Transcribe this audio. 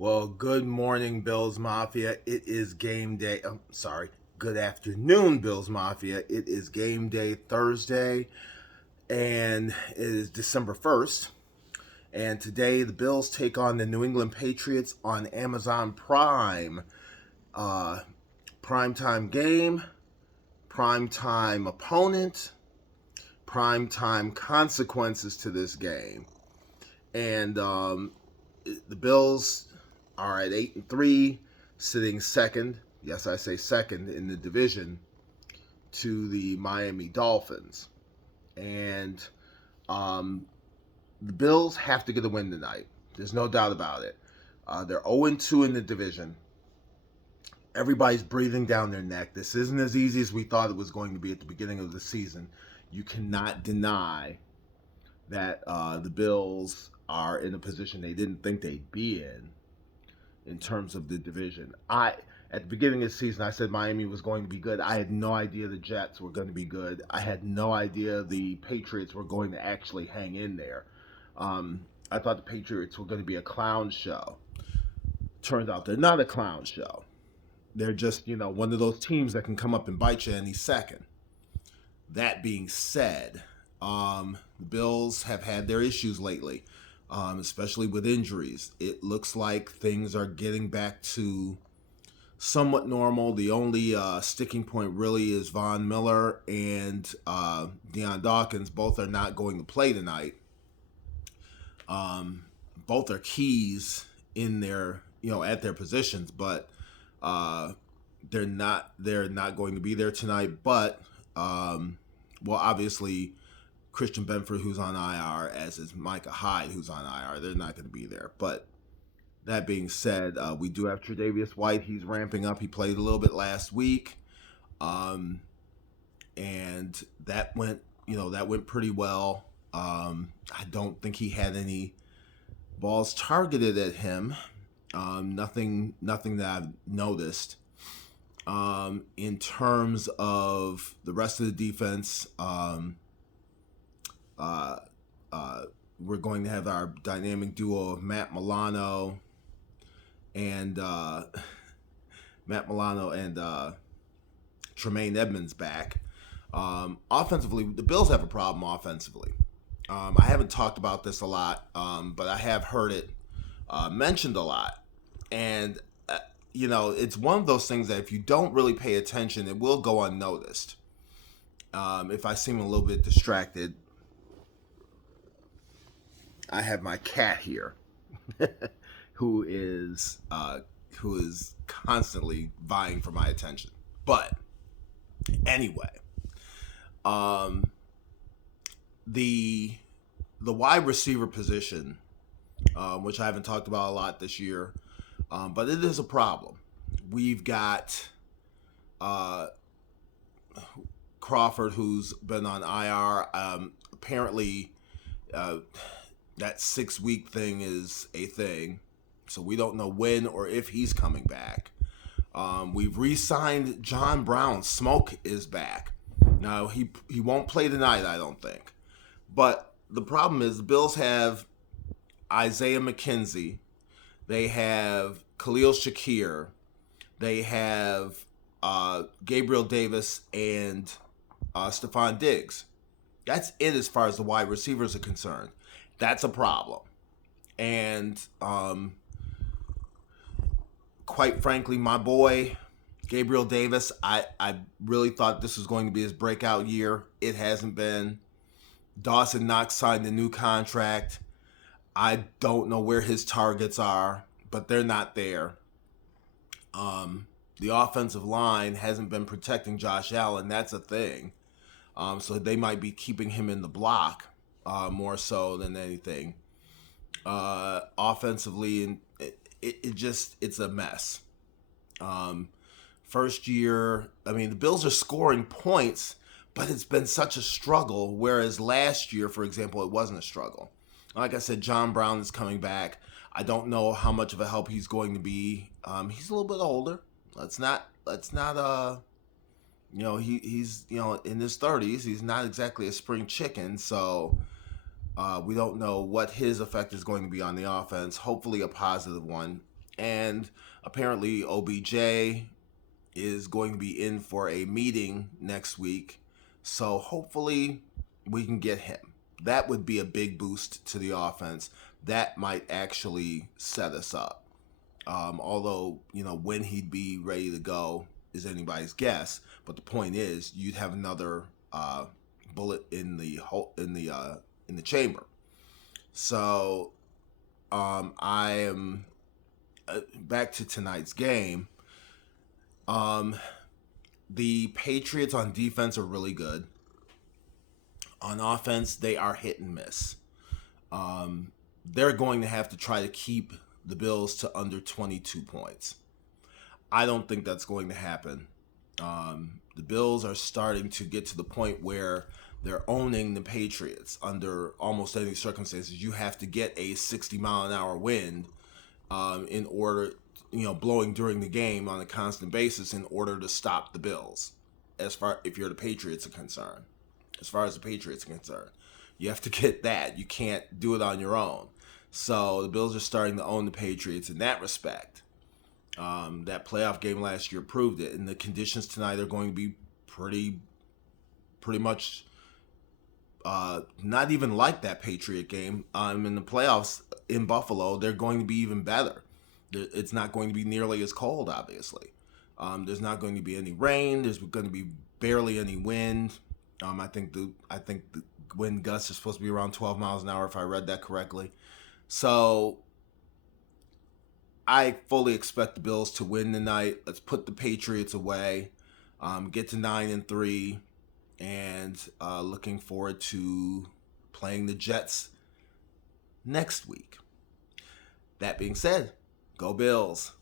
Well, good morning, Bills Mafia. It is game day. I'm sorry. Good afternoon, Bills Mafia. It is game day Thursday, and it is December 1st. And today, the Bills take on the New England Patriots on Amazon Prime. Uh, Primetime game, primetime opponent, primetime consequences to this game. And the Bills are at 8-3, sitting second. Yes, I say second in the division to the Miami Dolphins, and um, the Bills have to get a win tonight. There's no doubt about it. They're 0-2 in the division. Everybody's breathing down their neck. This isn't as easy as we thought it was going to be at the beginning of the season. You cannot deny that the Bills are in a position they didn't think they'd be in terms of the division. At the beginning of the season I said Miami was going to be good. I had no idea the Jets were going to be good. I had no idea the Patriots were going to actually hang in there. I thought the Patriots were going to be a clown show. Turns out they're not a clown show. They're just, one of those teams that can come up and bite you any second. That being said, the Bills have had their issues lately, especially with injuries. It looks like things are getting back to somewhat normal. The only sticking point really is Von Miller and Deion Dawkins. Both are not going to play tonight. Both are keys in their, at their positions, but they're not going to be there tonight. But obviously Christian Benford, who's on IR, as is Micah Hyde, who's on IR. They're not going to be there. But that being said, we do have Tre'Davious White. He's ramping up. He played a little bit last week, and that went pretty well. I don't think he had any balls targeted at him. Nothing that I've noticed. In terms of the rest of the defense, we're going to have our dynamic duo of Matt Milano and Tremaine Edmonds back. Offensively, the Bills have a problem offensively. I haven't talked about this a lot, but I have heard it mentioned a lot. And, it's one of those things that if you don't really pay attention, it will go unnoticed. If I seem a little bit distracted, I have my cat here, who is constantly vying for my attention. But anyway, the wide receiver position, which I haven't talked about a lot this year, but it is a problem. We've got Crawford, who's been on IR. Apparently, that 6-week thing is a thing, so we don't know when or if he's coming back. We've re-signed John Brown. Smoke is back. Now, he won't play tonight, I don't think. But the problem is the Bills have Isaiah McKenzie. They have Khalil Shakir. They have Gabriel Davis and Stephon Diggs. That's it as far as the wide receivers are concerned. That's a problem. And quite frankly, my boy, Gabriel Davis, I really thought this was going to be his breakout year. It hasn't been. Dawson Knox signed a new contract. I don't know where his targets are, but they're not there. The offensive line hasn't been protecting Josh Allen. That's a thing. So they might be keeping him in the block more so than anything. Offensively, and it's a mess. First year, the Bills are scoring points, but it's been such a struggle, whereas last year, for example, it wasn't a struggle. Like I said, John Brown is coming back. I don't know how much of a help he's going to be. He's a little bit older. He's in his 30s. He's not exactly a spring chicken, so we don't know what his effect is going to be on the offense. Hopefully a positive one. And apparently OBJ is going to be in for a meeting next week. So hopefully we can get him. That would be a big boost to the offense. That might actually set us up. Although, when he'd be ready to go is anybody's guess. But the point is, you'd have another bullet in the chamber. So I am back to tonight's game. The Patriots on defense are really good. On offense, they are hit and miss. They're going to have to try to keep the Bills to under 22 points. I don't think that's going to happen. The Bills are starting to get to the point where they're owning the Patriots under almost any circumstances. You have to get a 60-mile-an-hour wind in order, blowing during the game on a constant basis in order to stop the Bills. If you're the Patriots are concerned, as far as the Patriots are concerned, you have to get that. You can't do it on your own. So the Bills are starting to own the Patriots in that respect. That playoff game last year proved it, and the conditions tonight are going to be pretty much not even like that Patriot game. In the playoffs in Buffalo, they're going to be even better. It's not going to be nearly as cold, obviously. There's not going to be any rain. There's going to be barely any wind. I think the wind gusts are supposed to be around 12 miles an hour, if I read that correctly. So I fully expect the Bills to win tonight. Let's put the Patriots away, get to 9-3, and looking forward to playing the Jets next week. That being said, go Bills.